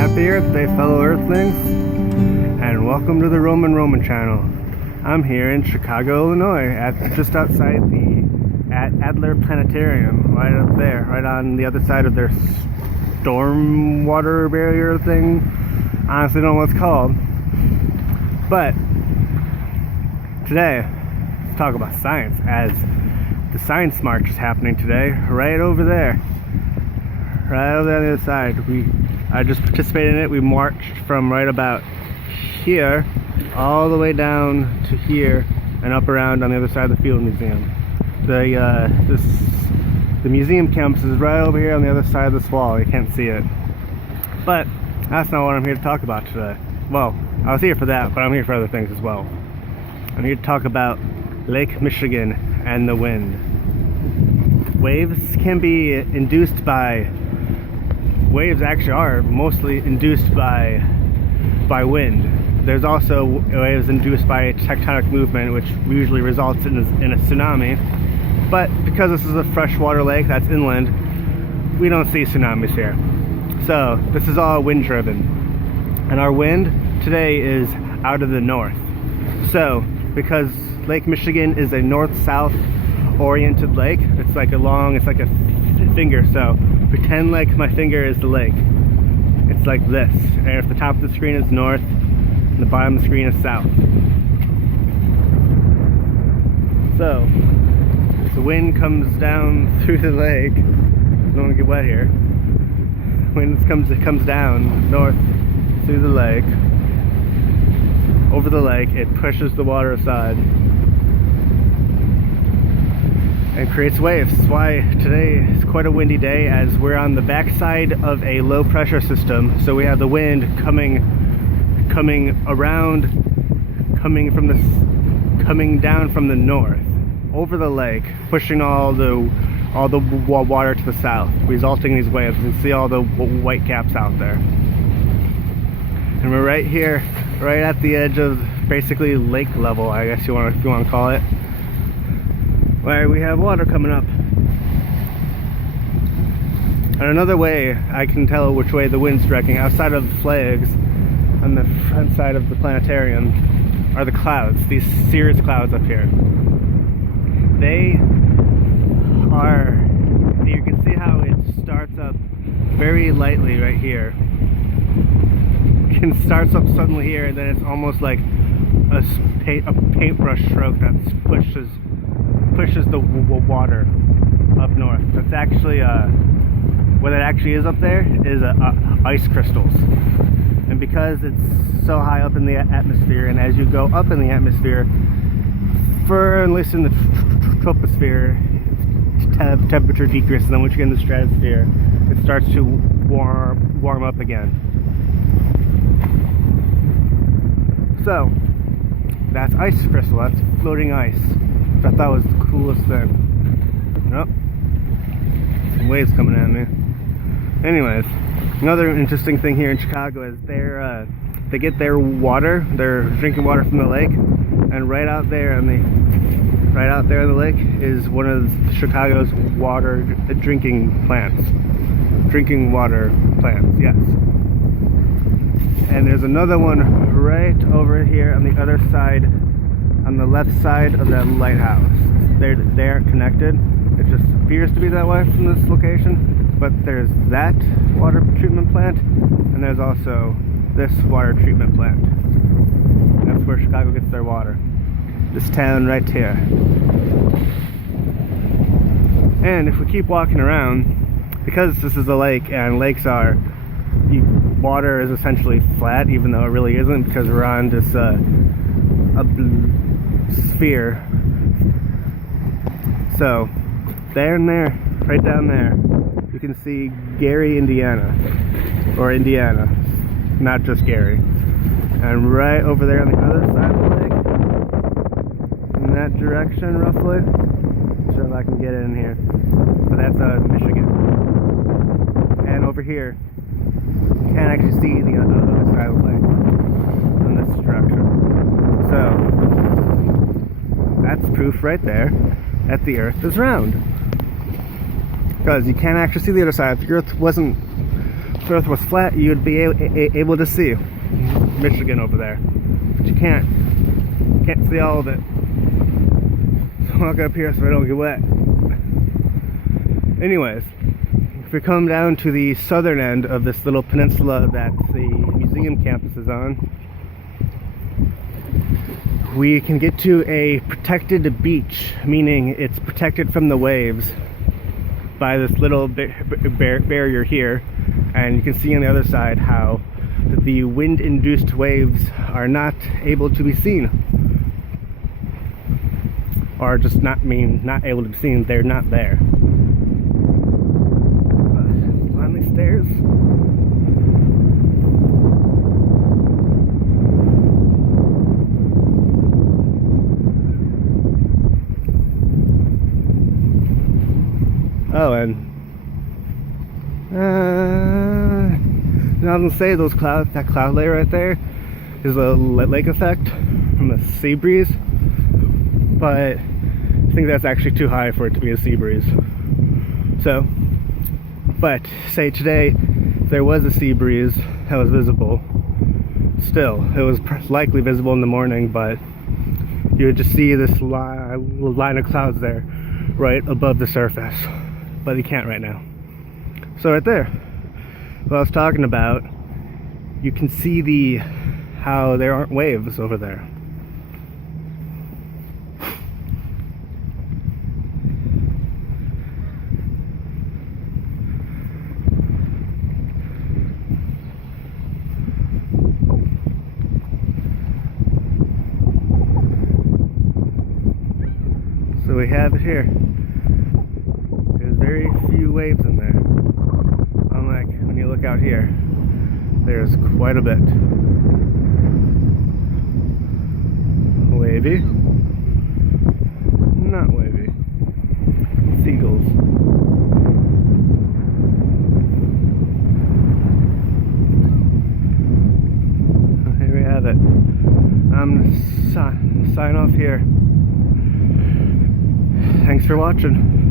Happy Earth Day, fellow Earthlings, and welcome to the Roamin channel. I'm here in Chicago, Illinois, just outside at Adler Planetarium, right up there, right on the other side of their stormwater barrier thing. Honestly, don't know what it's called. But today, let's talk about science, as the Science March is happening today, right over there. Right over there on the other side. I just participated in it. We marched from right about here all the way down to here and up around on the other side of the Field Museum. The museum campus is right over here on the other side of this wall. You can't see it. But that's not what I'm here to talk about today. Well, I was here for that, but I'm here for other things as well. I'm here to talk about Lake Michigan and the wind. Waves can be induced by Waves actually are mostly induced by wind. There's also waves induced by tectonic movement, which usually results in a tsunami. But because this is a freshwater lake that's inland, we don't see tsunamis here. So this is all wind driven. And our wind today is out of the north. So because Lake Michigan is a north-south oriented lake, it's like a finger. So pretend like my finger is the lake. It's like this. And if the top of the screen is north, and the bottom of the screen is south. So, as the wind comes down through the lake, I don't want to get wet here. When it comes down north through the lake, over the lake, it pushes the water aside and creates waves. That's why today is quite a windy day, as we're on the backside of a low pressure system. So we have the wind coming down from the north over the lake, pushing all the water to the south, resulting in these waves. You can see all the white caps out there. And we're right here, right at the edge of basically lake level, I guess if you want to call it, where we have water coming up. And another way I can tell which way the wind's directing, outside of the flags on the front side of the planetarium, are the clouds, these cirrus clouds up here. You can see how it starts up very lightly right here. It starts up suddenly here, and then it's almost like a paintbrush stroke that pushes the water up north. That's actually what it actually is up there is ice crystals. And because it's so high up in the atmosphere, and as you go up in the atmosphere, at least in the troposphere, temperature decreases, and then once you get in the stratosphere, it starts to warm up again. So that's ice crystal. That's floating ice. I thought was the coolest thing. Nope. Some waves coming at me. Anyways, another interesting thing here in Chicago is they get their drinking water from the lake, and right out there in the lake is one of Chicago's drinking water plants. Yes. And there's another one right over here on the other side, on the left side of that lighthouse. They're connected. It just appears to be that way from this location. But there's that water treatment plant, and there's also this water treatment plant. That's where Chicago gets their water. This town right here. And if we keep walking around, because this is a lake, and water is essentially flat, even though it really isn't, because we're on this sphere. So there and there, right down there, you can see Gary, Indiana, or Indiana, not just Gary. And right over there on the other side of the lake, in that direction roughly, I'm sure if I can get it in here, but that's Michigan. And over here, you can't actually see the other side of the lake on this structure. So that's proof right there that the Earth is round. Because you can't actually see the other side. If the Earth wasn't If the earth was flat, you'd be able to see Michigan over there. But you can't. You can't see all of it. So I'll walk up here so I don't get wet. Anyways, if we come down to the southern end of this little peninsula that the museum campus is on, we can get to a protected beach, meaning it's protected from the waves by this little barrier here. And you can see on the other side how the wind-induced waves are not able to be seen. Or just not able to be seen, they're not there. Climb these stairs. Oh, and I was gonna say that cloud layer right there is a lake effect from a sea breeze, but I think that's actually too high for it to be a sea breeze. So, but say today there was a sea breeze that was visible. Still, it was likely visible in the morning, but you would just see this line of clouds there right above the surface. But you can't right now. So right there, what I was talking about, you can see how there aren't waves over there. So we have it here. There's very few waves in there. Unlike when you look out here, there's quite a bit. Wavy. Not wavy. Seagulls. Here we have it. I'm gonna sign off here. Thanks for watching.